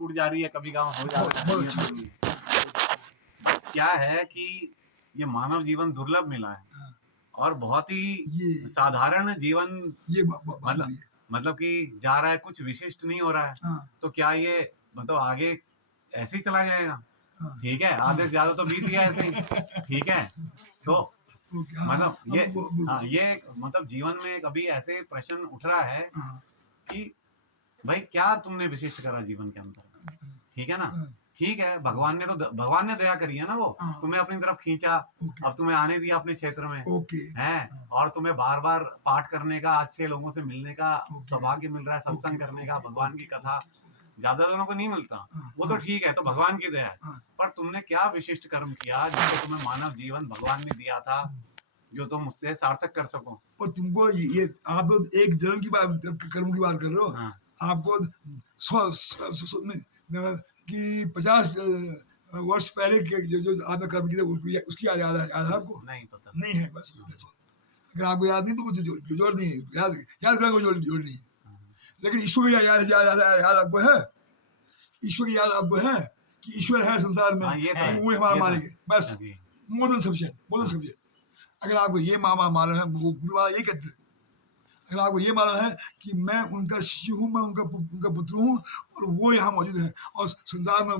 छूट जा रही है, कभी गाँव हो जा रहा है। क्या है कि ये मानव जीवन दुर्लभ मिला है हाँ, और बहुत ही ये साधारण जीवन, ये बात मतलब भी है। मतलब कि जा रहा है, कुछ विशिष्ट नहीं हो रहा है। हाँ, तो क्या ये मतलब आगे ऐसे ही चला जाएगा? हाँ, ठीक है, आधे से ज्यादा तो बीत गया ऐसे ही। ठीक है, तो ओके, हाँ, मतलब हाँ, हाँ, ये मतलब जीवन में कभी ऐसे प्रश्न उठ रहा है हाँ, कि भाई क्या तुमने विशिष्ट करा जीवन के अंदर? ठीक है ना? हाँ, ठीक है, भगवान ने दया करी है ना, वो हाँ, तुम्हें अपनी तरफ खींचा, ओके, अब तुम्हें आने दिया अपने क्षेत्र में, ओके, है, हाँ, और तुम्हें बार बार पाठ करने का, अच्छे लोगों से मिलने का ओके, सौभाग्य मिल रहा है, ओके, सत्संग करने का, ओके, भगवान की ओके, कथा ओके, ज्यादा लोगों को नहीं मिलता। हाँ, वो तो हाँ, ठीक है, तो भगवान की दया है। हाँ, पर तुमने क्या विशिष्ट कर्म किया जिससे तुम्हें मानव जीवन भगवान ने दिया था, जो तुम उससे सार्थक कर सको? और तुमको ये आप तो एक जन्म की बात, कर्म की बात कर रहे हो। हाँ, आपको 100 नहीं, कि 50 वर्ष पहले के जो आपने कर्म किया उसकी याद है आपको? नहीं पता। नहीं है, बस अगर आपको याद नहीं तो कुछ जोड़ नहीं है, याद याद करने को जोड़ नहीं है। लेकिन ईश्वर की याद आपको है, ईश्वर की याद आपको है कि ईश्वर है संसार में, हाँ, ये तो है, वो हमारा ये तो मालिक है, बस अभी मोर देन सफिशिएंट। अगर आपको ये मालूम है, वो गुरुवार ये कहते हैं, अगर आपको ये मालूम है कि मैं उनका शिशु हूँ, मैं उनका पुत्र हूँ और वो यहाँ मौजूद है और संसार में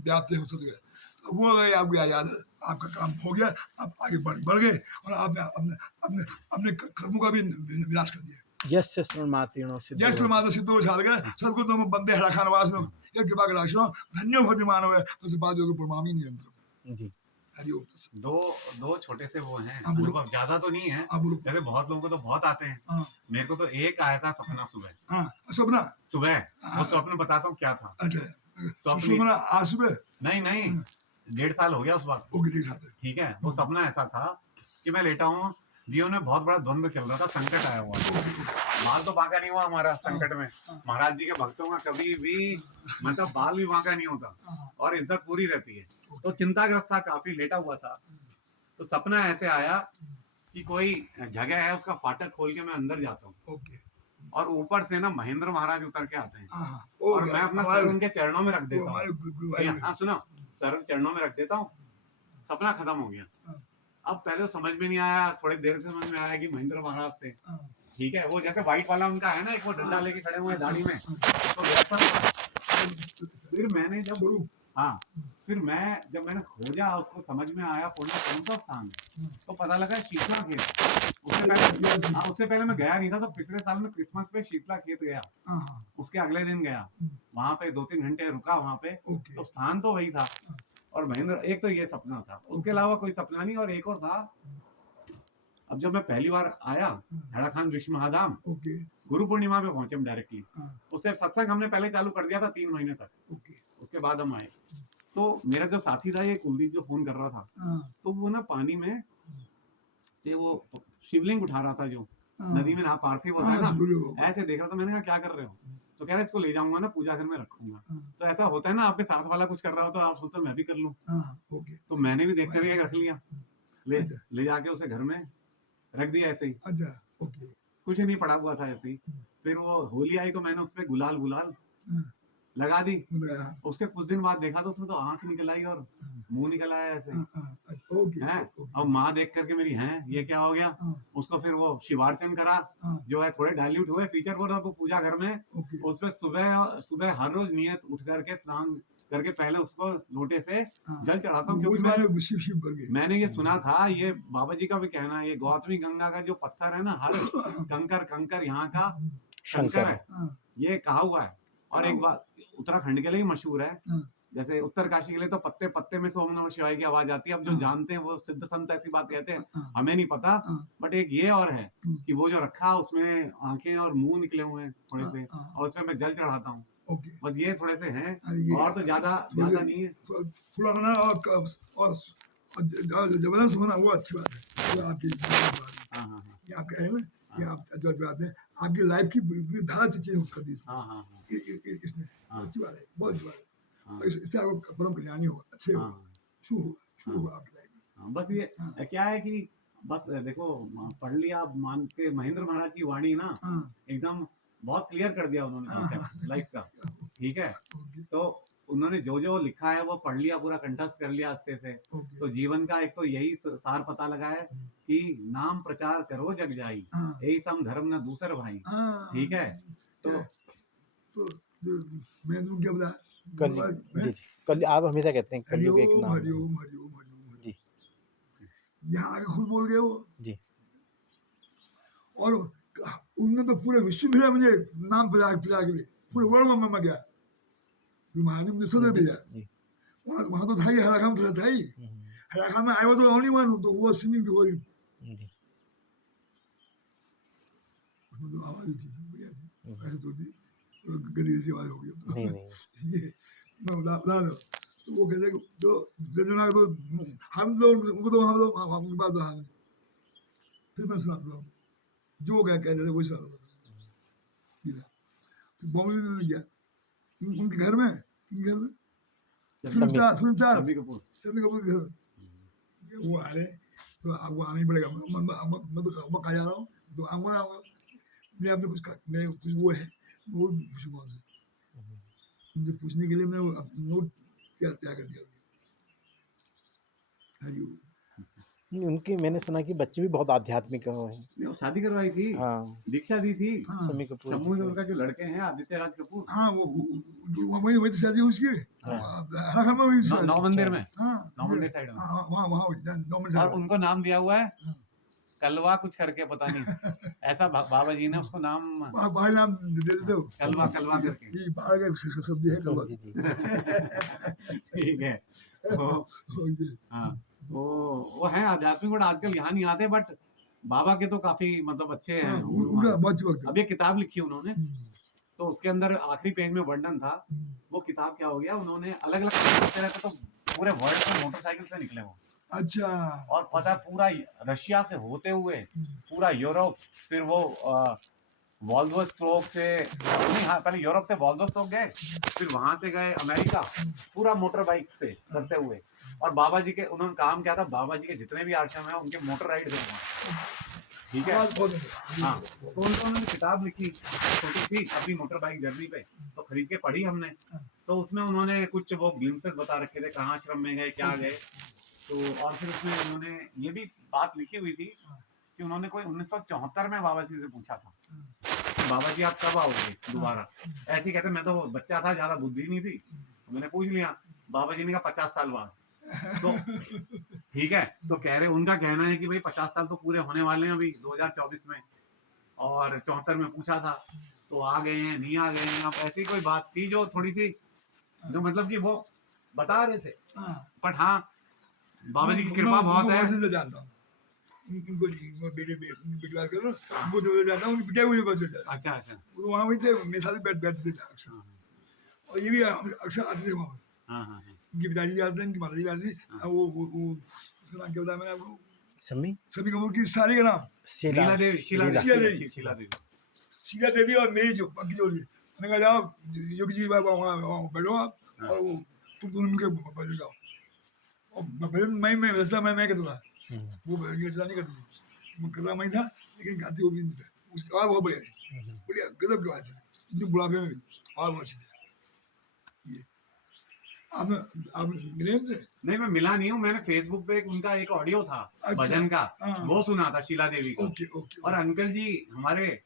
व्याप्त है सब जगह, तो वो अगर आपको याद है, आपका काम हो गया, आप आगे बढ़ गए और आपने अपने अपने अपने कर्मों का भी विनाश कर दिया। यस्य शृण्वातीर्णो जय श्री माता सिद्धो छाड़ गए सदगुरु तुम बंदे हरा खान वास ये कृपा के राशि धन्य भक्ति मानव है तो से बात योग प्रमामी निरंतर जी। हरिओम। दो छोटे से वो हैं हाँ, बोलो। अनुभव, ज्यादा तो नहीं है। हाँ, बोलो। जैसे बहुत लोगों को तो बहुत आते हैं, हाँ, मेरे को तो एक आया था सपना सुबह। हाँ, सपना, सुबह हाँ, वो स्वप्न बताता हूँ क्या था। अच्छा, सपना आज सुबह? नहीं नहीं, 1.5 साल हो गया उस बात को। ओके, ठीक है। ठीक है, वो सपना ऐसा था कि मैं लेटा हूँ, जीवन में बहुत बड़ा द्वंद्व चल रहा था, संकट आया हुआ। बाल तो बांका नहीं हुआ हमारा संकट में, महाराज जी के भक्तों का कभी भी मतलब बाल भी बांका नहीं होता और इज्जत पूरी रहती है। तो चिंताग्रस्त था, काफी लेटा हुआ था। तो सपना ऐसे आया कि कोई जगह है, उसका फाटक खोल के मैं अंदर जाता हूँ और ऊपर से ना महेंद्र महाराज उतर के आते हैं और मैं अपना सर उनके चरणों में रख देता हूँ। हाँ सुनो, सर चरणों में रख देता हूँ। सपना खत्म हो गया। अब पहले तो समझ में नहीं आया, थोड़ी देर से समझ में आया कि महेंद्र महाराज थे। ठीक है, वो जैसे व्हाइट वाला उनका है ना, एक वो डंडा लेके खड़े हुए दाढ़ी में, तो वैसा। फिर मैंने जब मैंने खोजा, उसको समझ में आया कौन सा स्थान है, तो पता लगा शीतला खेत। उससे पहले मैं गया नहीं था, तो पिछले साल में क्रिसमस पे शीतला खेत गया, उसके अगले दिन गया, वहां पे 2-3 घंटे रुका वहां पे, तो स्थान तो वही था। और महेंद्र, एक तो ये सपना था, उसके अलावा कोई सपना नहीं। और एक और था, अब जब मैं पहली बार आया हैड़ा खान विश्व महाधाम, गुरु पूर्णिमा पे पहुंचे हम डायरेक्टली। उससे सत्संग हमने पहले चालू कर दिया था 3 महीने तक। उसके बाद हम आए, तो मेरा जो साथी था ये कुलदीप, जो फोन कर रहा था, तो वो ना पानी में से वो शिवलिंग उठा रहा था, जो नदी में ना पार्थिव होता है ना, ऐसे देख रहा था। मैंने कहा क्या कर रहे हो? तो कह रहे इसको ले जाऊंगा ना, पूजा घर में रखूंगा। तो ऐसा होता है ना, आपके साथ वाला कुछ कर रहा हो तो आप सोचते मैं भी कर लूं। तो मैंने भी देख कर रख लिया, ले जाके उसे घर में रख दिया ऐसे ही। कुछ नहीं पड़ा हुआ था ऐसे ही। फिर वो होली आई तो मैंने उसपे गुलाल लगा दी। उसके कुछ दिन बाद देखा तो उसमें तो आंख निकल आई और मुंह निकल आया ऐसे है। अब माँ देख करके मेरी है ये क्या हो गया। उसको फिर वो शिवार्चन करा, जो है थोड़े डाइल्यूट हुए फीचर वो पूजा घर में। उसपे सुबह हर रोज नियत उठ करके स्नान करके पहले उसको लोटे से जल चढ़ाता हूँ, क्योंकि मैंने ये सुना था, ये बाबा जी का भी कहना है, ये गौतमी गंगा का जो पत्थर है ना, हर कंकर यहाँ का शंकर है, ये कहा हुआ है। और एक बात उत्तराखंड के लिए मशहूर है, जैसे उत्तर काशी के लिए तो पत्ते पत्ते में से ओम नमः शिवाय की आवाज आती है। अब जो जानते हैं वो सिद्ध संत ऐसी बात कहते हैं, हमें नहीं पता। बट एक ये और है कि वो जो रखा उसमें आंखें और मुंह निकले हुए हैं थोड़े से, और उसमें मैं जल चढ़ाता हूँ। बस ये थोड़े से हैं, और तो ज्यादा नहीं है। थोड़ा होना और जबरदस्त होना वो अच्छी बात है। आपकी आप कह रहे हैं कि आप जब आते हैं आपकी लाइफ की धारा से चेंज कर दी इसने। अच्छी बात है, बहुत अच्छी बात है। इससे आपको परम कल्याणी होगा, अच्छे हो, शुभ होगा आपकी लाइफ। बस ये क्या है कि बस देखो, पढ़ लिया मान के महेंद्र महाराज की वाणी ना, एकदम बहुत क्लियर कर दिया उन्होंने कॉन्सेप्ट लाइफ का। ठीक है, तो उन्होंने जो जो लिखा है वो पढ़ लिया, पूरा कंठस्थ कर लिया अच्छे से। ओके तो जीवन का एक तो यही सार पता लगा है कि नाम प्रचार करो जग जाई, हाँ यही सम धर्म न दूसर भाई। हाँ ठीक है, तो तो मैं तुमको क्या बताया कल गुरुवार जी जी कल आप हमेशा कहते हैं कलयुग एक हरिओम नाम है। हरिओम हरिओम हरिओम जी यहाँ आके खुद बोल गए वो। जी और उनने तो पूरे विश्व भेजा मुझे नाम प्रचार प्रचार के लिए, पूरे वर्ल्ड में मैं गया, महारानी मुझे सुन भेजा। जी वहाँ वहाँ तो था ही, हराखाम तो था ही। हराखाम में I was the only one तो वो सिंगिंग बिफोर हिम। जी उसमें तो आवाज ही थी बढ़िया थी, ऐसे तो थी गरीब सी आवाज हो गई अब तो। नहीं नहीं ये मैं बता रहा हूँ। तो वो कहते हैं कि तो जनना तो हम लोग उनको तो हम लोग उनके पास रहा नहीं। फिर मैं सुनाता हूँ जो क्या कह रहे थे वही सुना तो बॉम्बे में गया उनके घर में, घर में फिल्म स्टार सभी कपूर सभी कपूर के घर में वो आ रहे तो आपको आना ही पड़ेगा। मैं तो कहा जा रहा हूँ तो आऊँगा आऊँगा। मैं अपने कुछ वो है वो पूछूंगा उनसे, उनसे पूछने के लिए मैं नोट तैयार कर दिया। हरिओम नहीं, उनकी मैंने सुना कि बच्चे भी बहुत आध्यात्मिक हैं। ने वो शादी करवाई थी, हाँ दीक्षा दी थी। हाँ शम्मी कपूर शम्मू जी उनका जो लड़के हैं आदित्य राज कपूर, हाँ वही तो शादी उसकी हराखाम में हुई शादी। नौ मंदिर में, हाँ नौ मंदिर साइड में। हाँ वहाँ वहाँ हुई नौ मंदिर और उनको नाम दिया हुआ है हाँ। कलवा कुछ करके, पता नहीं ऐसा बाबा जी ने उसको नाम बाहर नाम दे देते हो कलवा कलवा करके। ये बाहर का शब्द है कलवा। जी जी ठीक है, तो ये हाँ वो है आध्यात्मिक, बट आजकल यहाँ नहीं आते। बट बाबा के तो काफी मतलब अच्छे हैं हाँ, गुरु उनका महाराज। बहुत वक्त अब ये किताब लिखी उन्होंने, तो उसके अंदर आखिरी पेज में वर्णन था। वो किताब क्या हो गया, उन्होंने अलग अलग लिखते रहते तो पूरे वर्ल्ड में मोटरसाइकिल से निकले वो। अच्छा और पता है पूरा रशिया से होते हुए पूरा यूरोप, फिर वो वॉल्दोस्टोक से नहीं, हाँ पहले यूरोप से वॉल्दोस्टोक गए, फिर वहां से गए अमेरिका, पूरा मोटर बाइक से करते हुए। और बाबा जी के उन्होंने काम किया था, बाबा जी के जितने भी आश्रम है उनके मोटर राइड थे वहाँ। ठीक है, आवाज बहुत है। हाँ तो उन्होंने किताब लिखी, छोटी सी अपनी मोटर बाइक जर्नी पे, तो खरीद के पढ़ी हमने। तो उसमेमें उन्होंने कुछ वो ग्लिम्सेस बता रखे थे, कहाँ आश्रम में गए, क्या गए। तो और फिर उसमें उन्होंने ये भी बात लिखी हुई थी कि उन्होंने कोई 1974 में बाबा जी से पूछा था, बाबा जी आप कब आओगे दोबारा। ऐसे ही कहते, मैं तो बच्चा था, ज्यादा बुद्धि नहीं थी, तो मैंने पूछ लिया। बाबा जी ने कहा 50 साल बाद। तो ठीक है, तो कह रहे, उनका कहना है कि भाई 50 साल तो पूरे होने वाले हैं अभी 2024 में, और 74 में पूछा था, तो आ गए हैं नहीं आ गए हैं। अब ऐसी कोई बात थी जो थोड़ी सी, जो मतलब कि वो बता रहे थे। बट हाँ बाबा जी की कृपा बहुत है। मैं जानता हूँ उनको बेटे बेटी बात करो उनको जो जानता हूँ, उनके पिता मुझे बहुत जानता है। अच्छा अच्छा, वो वहाँ भी थे, मेरे साथ बैठते थे अक्सर। और ये भी अक्सर आते थे वहाँ पर। हाँ हाँ हाँ इनकी पिताजी भी आते थे, इनकी माता जी भी आती थी। वो उसका नाम क्या बताया मैंने आपको, शम्मी सभी कपूर की सारी का नाम शीला देवी, शीला शीला देवी, देवी। शीला देवी। शीला देवी और मेरी जो बाकी जोड़ी, मैंने कहा जाओ योगी जी वहाँ बैठो आप, और वो तुम उनके बजट जाओ। और भजन मैं वैसा मैं कहता था, वो वैसा नहीं करती थी, मैं करता मैं था, लेकिन गाती वो भी नहीं था। उसकी आवाज़ बहुत बढ़िया थी, बढ़िया गजब की आवाज़ थी, जो बुढ़ापे में भी आवाज़ बहुत अच्छी थी। ये आप मिले हमसे? नहीं मैं मिला नहीं हूँ, मैंने फेसबुक पे उनका एक ऑडियो था अच्छा, भजन का, हाँ। वो सुना था शीला देवी का। ओके ओके और अंकल जी हमारे,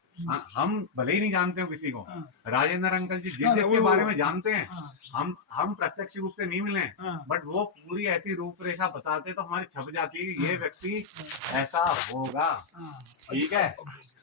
हम भले ही नहीं जानते हो किसी को, हाँ। राजेंद्र अंकल जी हाँ, जिसके वो- बारे में जानते हैं, हाँ हम प्रत्यक्ष रूप से नहीं मिले, हाँ बट वो पूरी ऐसी रूपरेखा बताते तो हमारी छप जाती, ये व्यक्ति ऐसा होगा। हाँ ठीक है, ओके।